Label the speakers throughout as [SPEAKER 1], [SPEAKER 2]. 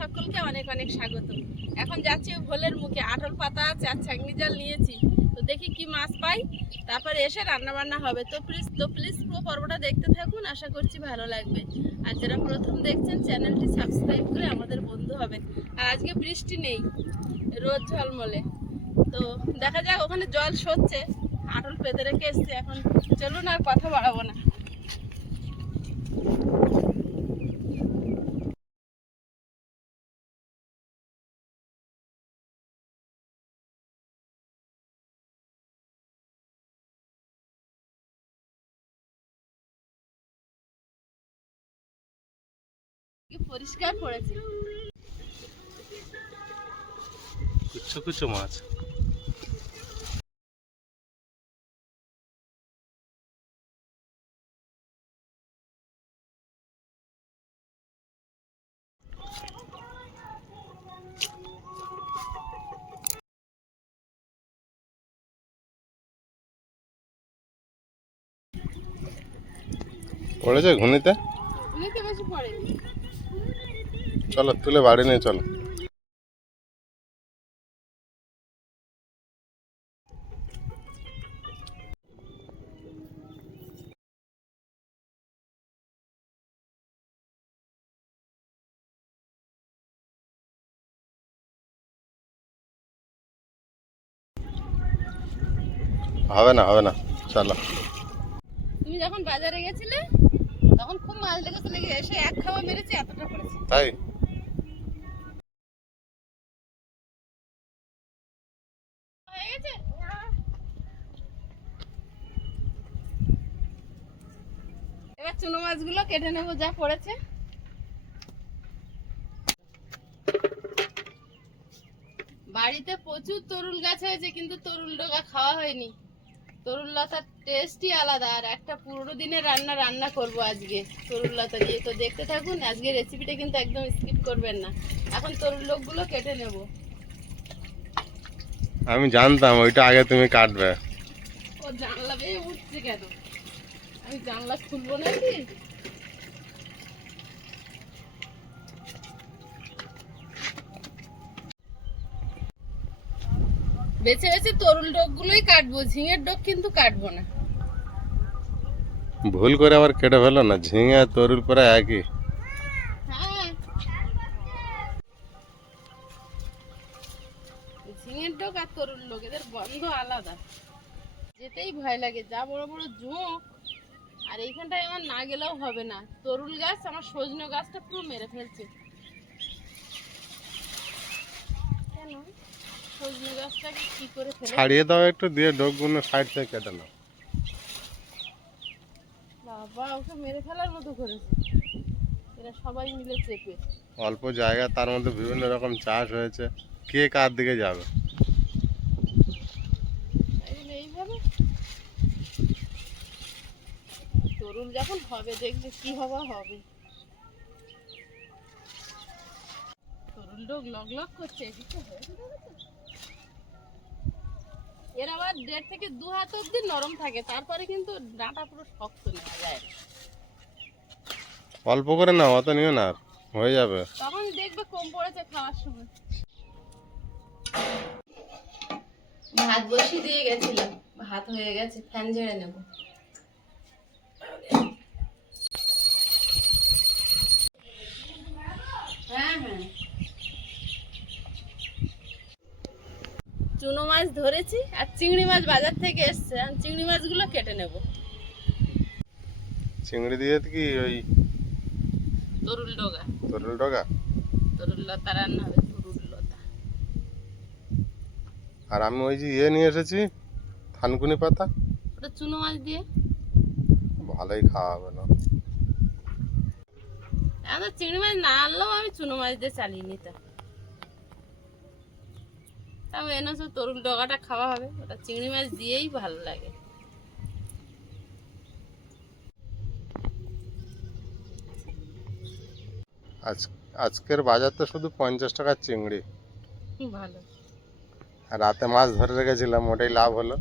[SPEAKER 1] সকলকে অনেক অনেক স্বাগত। এখন যাচ্ছি ভোলের মুখে আটল পাতা আছে আর ছাগনি জাল নিয়েছি। তো দেখি কি মাছ পাই। তারপরে এসে রান্না বান্না হবে। তো প্লিজ তো প্লিজ পুরো পর্বটা দেখতে থাকুন। আশা করছি ভালো লাগবে। আর যারা প্রথম দেখছেন, চ্যানেলটি সাবস্ক্রাইব করে আমাদের বন্ধু হবেন। আর আজকে বৃষ্টি নেই, রোদ ঝলমলে। তো দেখা যাক, ওখানে জল সরছে। আটল পেতে রেখে এসছে। এখন চলুন আর কথা বাড়াবো না। পরিষ্কার করেছে।
[SPEAKER 2] কুচ্ছ কুচ্ছ মাছ। পড়েছে ঘুনিতে?
[SPEAKER 1] নিতে বেশি পড়েনি।
[SPEAKER 2] চলো তুলে বাড়ি নিয়ে চলো। হবে না হবে না চলো।
[SPEAKER 1] তুমি যখন বাজারে গেছিলে তখন খুব মাছ লেগেছিল লেগে এসে এক খাওয়া মেরেছে এতটা পড়েছে
[SPEAKER 2] তাই?
[SPEAKER 1] এবার চুনো মাছগুলো কেটে নেব, যা পড়েছে। বাড়িতে প্রচুর তরুল গাছ হয়েছে, কিন্তু তরুল ডগা খাওয়া হয়নি। তরুল লতার টেস্টই আলাদা, আর একটা পুরোনো দিনের রান্না রান্না করব আজকে তরুল লতা দিয়ে। তো দেখতে থাকুন আজকে রেসিপিটা কিন্তু একদম স্কিপ করবেন না। এখন তরুল লোকগুলো কেটে নেব।
[SPEAKER 2] আমি জানতাম ওইটা আগে তুমি কাটবে।
[SPEAKER 1] ও জানলা বেয়ে উঠছে কেন? আমি জানলা খুলবো নাকি? বেছে বেছে তরুল ডোকগুলোই কাটবো ঝিঙের ডোক কিন্তু কাটবো না।
[SPEAKER 2] ভুল করে আবার কেটে ফেলো না? ঝিঙে তরুল পরে একই।
[SPEAKER 1] যেতেই ভয় লাগে যা বড় বড় ঝোঁক আর এইখানটায় আমার না গেলেও হবে না। তরুল গাছ আমার সজনে গাছটা পুরো মেরে ফেলছে। কেন? সজনে গাছটাকে কি করে ফেলে?
[SPEAKER 2] ছাড়িয়ে দাও একটু দিয়ে ডোকগুলো সাইড থেকে কেটে নাও।
[SPEAKER 1] বাবা ওকে মেরে ফেলার মতো করেছে। এরা সবাই মিলে চেপে।
[SPEAKER 2] অল্প জায়গা তার মধ্যে বিভিন্ন রকম চাষ হয়েছে। কে কার দিকে যাবে
[SPEAKER 1] তাই জন্য এইভাবে তরুণ যখন হবে দেখবে কি হওয়া হবে। তরুণ লোক লগ লগ করছে? এর আবার দেড় থেকে দু হাত অব্দি নরম থাকে তারপরে কিন্তু ডাঁটা পুরো শক্ত নেওয়া যায়
[SPEAKER 2] অল্প করে নাও অত নিও না হয়ে যাবে।
[SPEAKER 1] তখন দেখবে কম পড়েছে খাওয়ার সময়। ভাত বসিয়ে দিয়ে গেছিলাম ভাত হয়ে গেছে ফ্যান ঝেড়ে নেব হ্যাঁ হ্যাঁ চুনো মাছ ধরেছি আর চিংড়ি মাছ বাজার থেকে এসছে। আর চিংড়ি মাছগুলো কেটে নেব।
[SPEAKER 2] চিংড়ি দিয়ে কি ওই
[SPEAKER 1] তরুল ডগা।
[SPEAKER 2] তরুল ডগা?
[SPEAKER 1] তরুল লতা রান্না হবে তরুল লতা।
[SPEAKER 2] আর আমি ওই যে ইয়ে নিয়ে এসেছি থানকুনি পাতা।
[SPEAKER 1] ওটা চুনো মাছ দিয়ে?
[SPEAKER 2] ভালোই খাওয়া হবে না।
[SPEAKER 1] আমাদের চিংড়ি মাছ না আনলেও আমি চুনো মাছ দিয়ে চালিয়ে নিতাম। তাও এনে সব তরুল ডগাটা খাওয়া হবে। ওটা চিংড়ি মাছ দিয়েই ভালো লাগে।
[SPEAKER 2] আজ আজকের বাজার তো শুধু পঞ্চাশ টাকার চিংড়ি।
[SPEAKER 1] ভালো।
[SPEAKER 2] আর রাতে মাছ ধরে রেখেছিলাম ওটাই লাভ হলো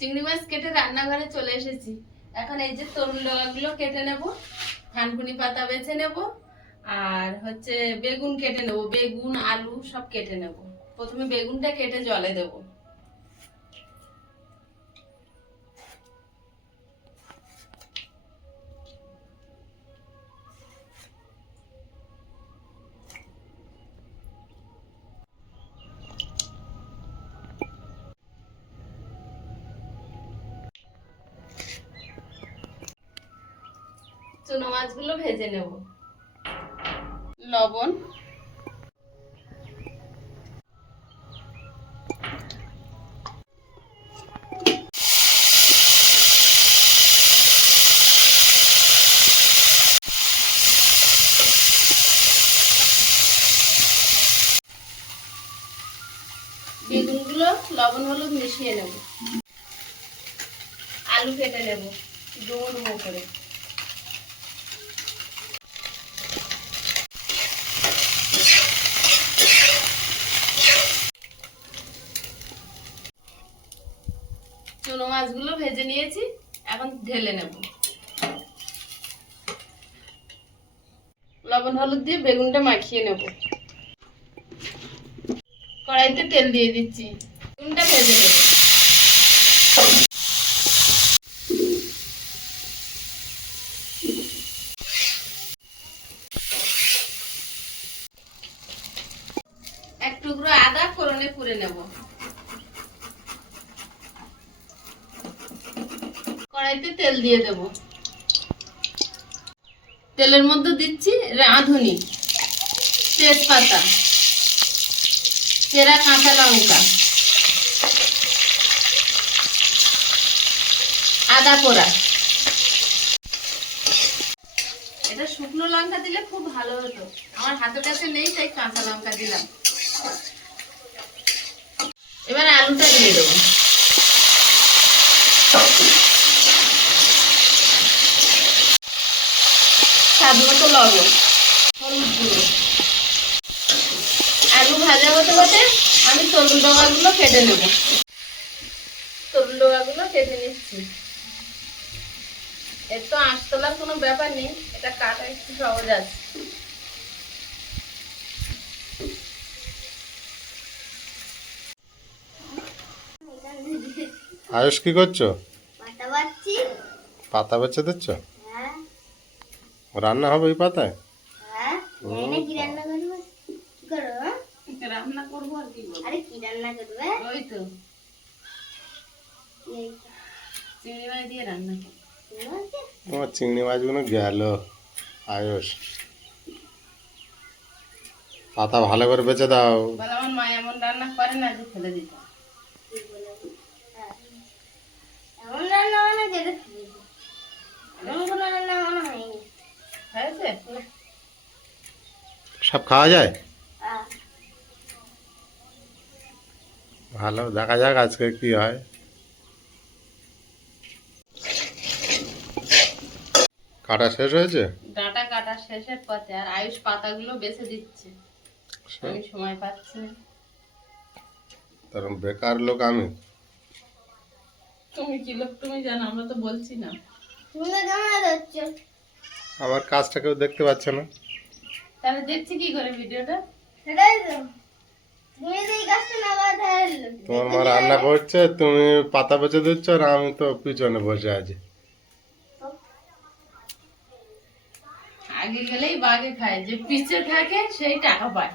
[SPEAKER 1] চিংড়ি মাছ কেটে রান্নাঘরে চলে এসেছি। এখন এই যে তরুণ লোয়াগুলো কেটে নেব থানকুনি পাতা বেছে নেব, আর হচ্ছে বেগুন কেটে নেব, বেগুন, আলু সব কেটে নেব। প্রথমে বেগুনটা কেটে জলে দেব। চুনো মাছগুলো ভেজে নেব। লবণ। বেগুনগুলো লবণ, হলুদ মিশিয়ে নেব। আলু কেটে নেব। ডুমো করে চুনো মাছগুলো ভেজে নিয়েছি, এখন ঢেলে নেব। লবণ, হলুদ দিয়ে বেগুনটা মাখিয়ে নেব। কড়াইতে তেল দিয়ে দিচ্ছি। বেগুনটা ভেজে নেব। এক টুকরো আদা ফোড়নে পুড়ে নেব। কড়াইতে তেল দিয়ে দেব। তেলের মধ্যে দিচ্ছি রাঁধুনি, তেজপাতা, চেরা কাঁচা লঙ্কা, আদা পোড়া। এটা শুকনো লঙ্কা দিলে খুব ভালো হতো। আমার হাতের কাছে নেই, তাই কাঁচা লঙ্কা দিলাম। এবার আলুটা দিয়ে দেবো। স্বাদ মতো লবণ। হলুদ গুঁড়ো আলু ভাজা হতে হতে আমি তরুণ ডগাগুলো কেটে নেব। তরুণ ডগাগুলো কেটে নিচ্ছি। এর তো আঁশ তোলার কোনো ব্যাপার নেই এটা কাটা একটু সহজ আছে।
[SPEAKER 2] আয়ুষ কি করছ?
[SPEAKER 3] পাতা বাচ্ছি
[SPEAKER 2] পাতা দিচ্ছ? রান্না হবে এই পাতায়?
[SPEAKER 3] হ্যাঁ না কি রান্না করবে? কি করো?
[SPEAKER 1] রান্না করব আর কি
[SPEAKER 3] আরে কি রান্না করবে?
[SPEAKER 1] ওই তো। চিংড়ি মাছ দিয়ে রান্না?
[SPEAKER 2] তোমার চিংড়ি মাছগুলো গেল আয়ুষ। পাতা ভালো করে বেছে দাও।
[SPEAKER 1] আমার মা এমন রান্না করে না যে ফেলে দিতাম
[SPEAKER 3] কি বলে? হ্যাঁ। এমন রান্না মানে যেটা খেয়ে দিই। এমন কোনো রান্না মনে হয়নি
[SPEAKER 1] হয়েছে
[SPEAKER 2] সব খাওয়া যায়?
[SPEAKER 3] হ্যাঁ।
[SPEAKER 2] ভালো দেখা যাক আজকে কি হয়। কাটা শেষ হয়েছে?
[SPEAKER 1] ডাঁটা কাটা শেষের পথে আর আয়ুষ পাতাগুলো বেছে দিচ্ছে। আমি সময় পাচ্ছি। না
[SPEAKER 2] কারণ বেকার লোক আমি।
[SPEAKER 1] তুমি কি লোক? তুমি জানো আমরা তো বলছি না।
[SPEAKER 3] তুমি কেমন
[SPEAKER 2] আমার কাজটা কেউ দেখতে পাচ্ছে না।
[SPEAKER 1] তাহলে দেখছি কি করে ভিডিওটা।
[SPEAKER 3] সেটাই তো তুমি এই কাজটা না
[SPEAKER 2] তোমার মা রান্না করছে তুমি পাতা বেছে দিচ্ছ আর আমি তো পিছনে বসে আছি।
[SPEAKER 1] আগে গেলেই বাগে খায় যে পিছে থাকে সেই টাকা পায়।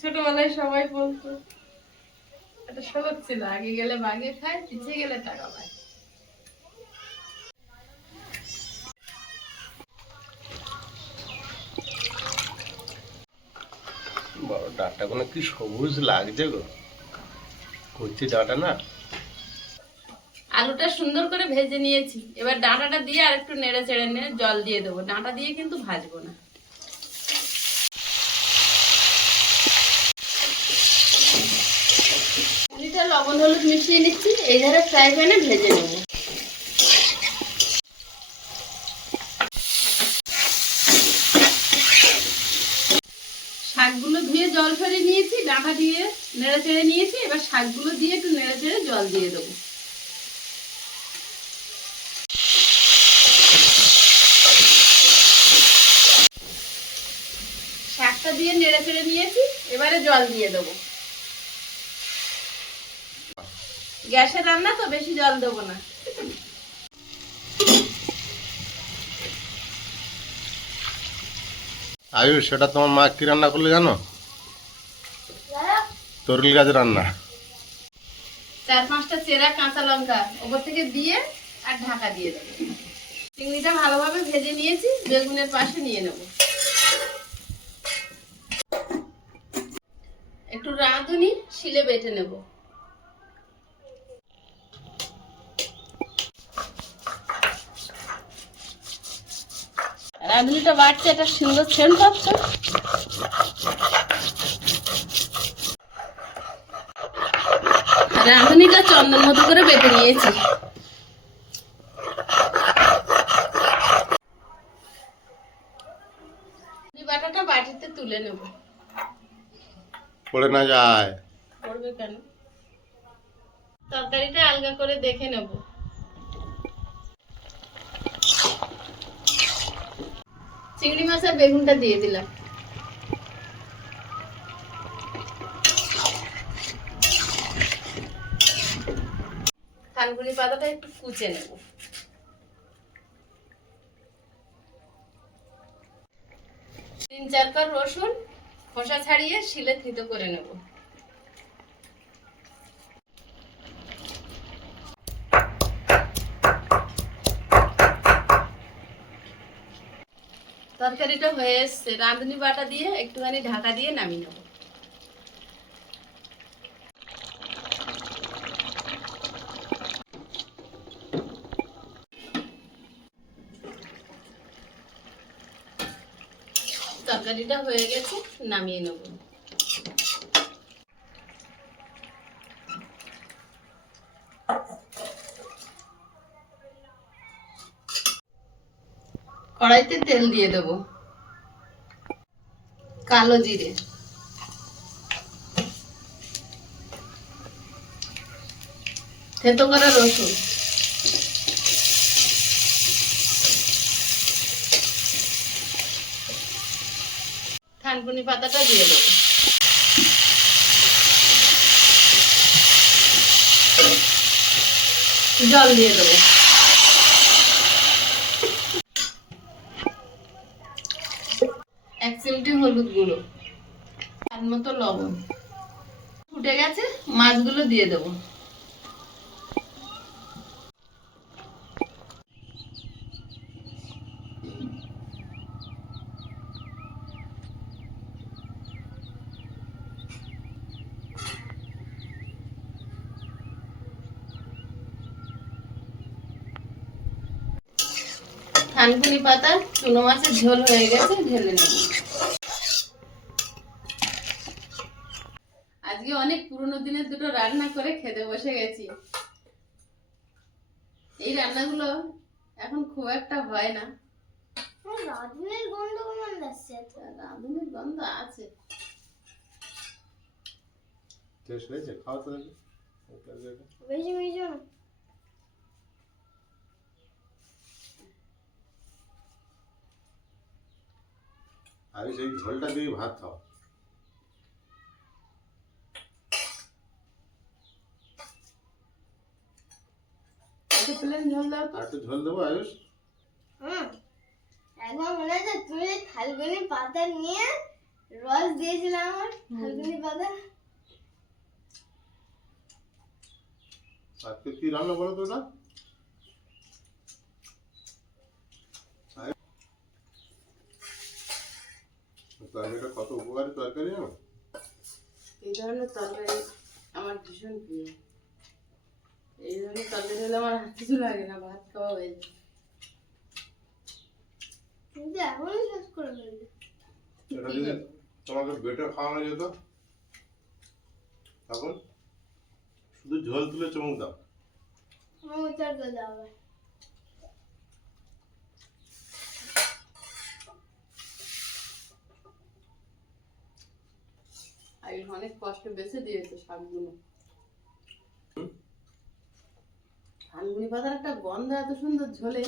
[SPEAKER 1] ছোটবেলায় সবাই বলতো এটা সহজ ছিল আগে গেলে বাগে খায় পিছে গেলে টাকা পায়।
[SPEAKER 2] বড় ডাঁটা কোনো কি সবুজ লাগছে গো? কচি ডাঁটা না?
[SPEAKER 1] আলুটা সুন্দর করে ভেজে নিয়েছি। এবার ডাঁটাটা দিয়ে আর একটু নেড়ে চেড়ে নিয়ে জল দিয়ে দেবো। ডাঁটা দিয়ে কিন্তু ভাজবো না। লবণ হলুদ মিশিয়ে নিচ্ছি। এই ধারে ফ্রাই প্যানে ভেজে নেব। ডাঁটা দিয়ে নেড়ে চেড়ে নিয়েছি, এবার শাকগুলো দিয়ে একটু নেড়ে চেড়ে জল দিয়ে দেবো। শাকটা দিয়ে নেড়ে চেড়ে নিয়েছি, এবারে জল দিয়ে দেবো। গ্যাসে রান্না তো বেশি জল দেবো না।
[SPEAKER 2] আয়ুষ, সেটা তোমার মা কি রান্না করলে জানো? তরুল গাছ রান্না।
[SPEAKER 1] চার পাঁচটা চেরা কাঁচা লঙ্কা ওপর থেকে দিয়ে আর ঢাকা দিয়ে দেবো। চিংড়িটা ভালোভাবে ভেজে নিয়েছি বেগুনের পাশে নিয়ে নেব। একটু রাঁধুনি শিলে বেটে নেব। রাঁধুনিটা বাড়ছে একটা সুন্দর সেন্ট পাচ্ছে। রাঁধুনিটা চন্দন মতো করে বেঁধে নিয়েছি। বাটাটা বাটিতে তুলে নেব।
[SPEAKER 2] পড়ে না যায়।
[SPEAKER 1] করবে কেন? তরকারিটা আলগা করে দেখে নেব। চিংড়ি মাছ আর বেগুনটা দিয়ে দিলাম। থানকুনি পাতাটা একটু কুচে নেব। তিন চার রসুন, খোসা ছাড়িয়ে শিলে থিতো করে নেব। তরকারিটা হয়ে এসছে। রাঁধুনি বাটা দিয়ে একটুখানি ঢাকা দিয়ে নামিয়ে নেব। তরকারিটা হয়ে গেছে নামিয়ে নেব। কড়াইতে তেল দিয়ে দেব। কালো জিরে। থেতো করা রসুন। থানকুনি পাতাটা দিয়ে দেবো। জল দিয়ে দেবো। এক চিমটি হলুদ গুঁড়ো, স্বাদ মতো লবণ। ফুটে গেছে, মাছগুলো দিয়ে দেবো থানকুনি পাতা চুনো মাছের ঝোল হয়ে গেছে ঢেলে নেব। আজকে অনেক পুরনো দিনের দুটো রান্না করে খেতে বসে গেছি। এই রান্নাগুলো এখন খুব একটা হয় না।
[SPEAKER 3] রাঁধুনির গন্ধ কেমন আসছে
[SPEAKER 1] রাঁধুনির গন্ধ আছে।
[SPEAKER 2] টেস্ট হয়েছে? খাও তো
[SPEAKER 3] বেশি বেশি
[SPEAKER 2] আমি সেই ঝোলটা দিয়ে ভাত খাও
[SPEAKER 1] একটু প্লেন ঝোল দাও তো
[SPEAKER 2] আর একটু ঝোল দেবো আয়ুষ
[SPEAKER 3] হুম একবার মনে আছে তুমি যে থালগুনি পাতা নিয়ে রস দিয়েছিলে আমার থালগুনি পাতা
[SPEAKER 2] আজকে কি রান্না বলো তো ওটা তরকারিটা কত উপকারী তরকারি জানো?
[SPEAKER 1] এই ধরনের তরকারি আমার ভীষণ প্রিয়। এই ধরনের তরকারি হলে আমার কিছু লাগে না ভাত খাওয়া হয়ে যায়।
[SPEAKER 3] কিন্তু এখনই শেষ করে ফেলবে।
[SPEAKER 2] এটা যদি তোমাকে বেটে খাওয়ানো যেত তখন শুধু ঝোল তুলে চমক দাও।
[SPEAKER 3] আমার উচ্চার করে
[SPEAKER 1] আর অনেক কষ্ট বেছে দিয়েছে শাকগুলো। থানগুনি পাতার একটা গন্ধ এত সুন্দর ঝোলে।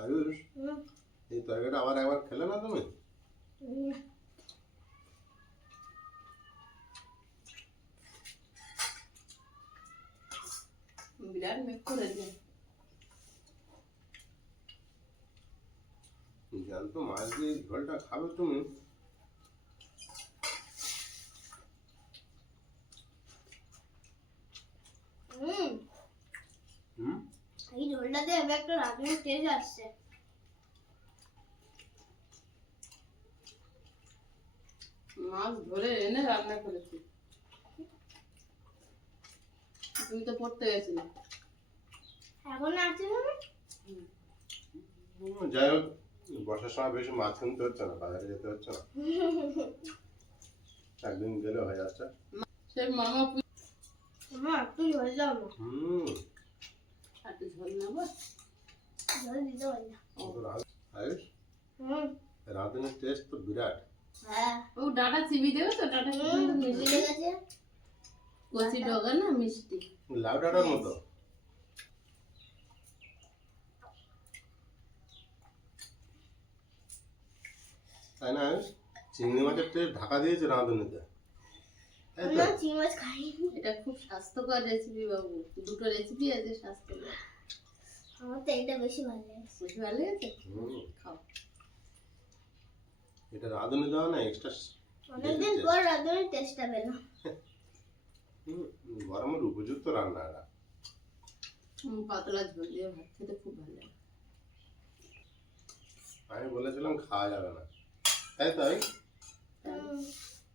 [SPEAKER 2] আয়ুষ এই তরকারিটা আবার একবার খেলে না তুমি।
[SPEAKER 1] বিরাট মেঘ করেছে
[SPEAKER 2] জ্যান্ত মাছ দিয়ে ঝোলটা খাবে তুমি।
[SPEAKER 3] হুম,
[SPEAKER 2] হুম?
[SPEAKER 3] এই ঝোলটাতে এবার একটা রাঁধুনির টেস্ট আসছে।
[SPEAKER 1] মাছ ধরে এনে রান্না করেছি। তুমি তো পড়তে গেছিলে।
[SPEAKER 3] এখন আছে না
[SPEAKER 2] যাই হোক বর্ষার সময় বেশি মাছ কিনতে হচ্ছে না বাজারে যেতে হচ্ছে না। একদিন গেলে হয়ে যাচ্ছে।
[SPEAKER 1] সে মামা পু-
[SPEAKER 3] মা একটু ঝোল দাও
[SPEAKER 2] হুম।
[SPEAKER 1] একটু ঝোল নেব
[SPEAKER 3] ঝোল দিতে না।
[SPEAKER 2] আয়ুষ
[SPEAKER 3] হুম।
[SPEAKER 2] রাঁধুনির টেস্ট তো বিরাট।
[SPEAKER 3] হ্যাঁ।
[SPEAKER 1] ও ডাটা চিবি দেবে তো ডাটা
[SPEAKER 3] মিলে গেছে
[SPEAKER 1] কচি ডগা না মিষ্টি?
[SPEAKER 2] লাউ ডাটার মতো? তাই না? চিংড়ি মাছের টেস্ট ঢাকা দিয়েছে রাঁধুনিতে।
[SPEAKER 3] আমরা চিংড়ি মাছ খাইনি।
[SPEAKER 1] এটা খুব স্বাস্থ্যকর রেসিপি বাবু। দুটো রেসিপি আছে স্বাস্থ্যকর।
[SPEAKER 3] আমার তো এটা বেশি ভালো লাগে
[SPEAKER 1] বেশি ভালো লেগেছে? খাও।
[SPEAKER 2] এটা রাঁধুনি দেওয়া না এক্সট্রা
[SPEAKER 3] অনেকদিন পর রাঁধুনির টেস্টটা পেলাম।
[SPEAKER 2] গরমের উপযুক্ত রান্না এটা।
[SPEAKER 1] পাতলা ঝোল দিয়ে ভাত খেতে খুব ভালো লাগে।
[SPEAKER 2] আমি বলেছিলাম খাওয়া যাবে না। তাই তাই?
[SPEAKER 3] হুম।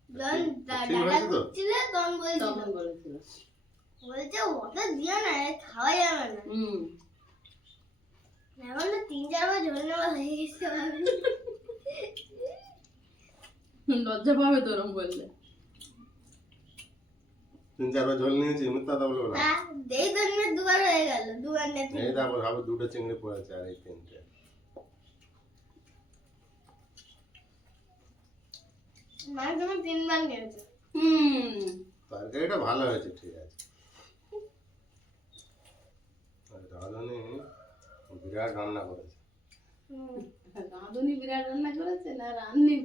[SPEAKER 3] যখন ডা-
[SPEAKER 2] ঠিক
[SPEAKER 3] ডাটা
[SPEAKER 2] হয়েছে তো?
[SPEAKER 3] করছিলে তখন বলছিল।
[SPEAKER 1] তখন বলেছিল।
[SPEAKER 3] বলছে ওটা দিও না খাওয়া যাবে না।
[SPEAKER 1] হুম।
[SPEAKER 3] এখন তো তিন চারবার ঝোল হয়ে গেছে
[SPEAKER 1] লজ্জা পাবে তোরম বললে।
[SPEAKER 2] তিন চারবার ঝোল নিয়েছি মিথ্যা কথা বলব না।
[SPEAKER 3] দেই তো দুবার হয়ে গেল দুবার না
[SPEAKER 2] এই
[SPEAKER 3] তিন।
[SPEAKER 2] দেখো ভাবো দুটো চিংড়ি পড়েছে আর এই তিনটে।
[SPEAKER 3] তিনবার
[SPEAKER 1] হুম।
[SPEAKER 2] তরকারিটা ভালো হয়েছে ঠিক আছে। রাঁধুনি বিরাট রান্না করেছে।
[SPEAKER 1] রাঁধুনি বিরাট রান্না করেছে না রান্নি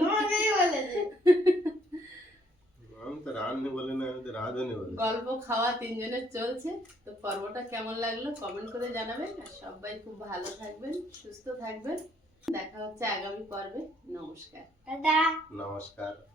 [SPEAKER 3] আমাকেই বলেছে।
[SPEAKER 2] আমি তো রাঁধুনি বলি না আমি তো রাঁধুনি বলি।
[SPEAKER 1] গল্প খাওয়া তিনজনের চলছে তো পর্বটা কেমন লাগল? কমেন্ট করে জানাবেন। আর সবাই খুব ভালো থাকবেন সুস্থ থাকবেন। দেখা হচ্ছে আগামী পর্বে। নমস্কার।
[SPEAKER 3] টাটা।
[SPEAKER 2] নমস্কার।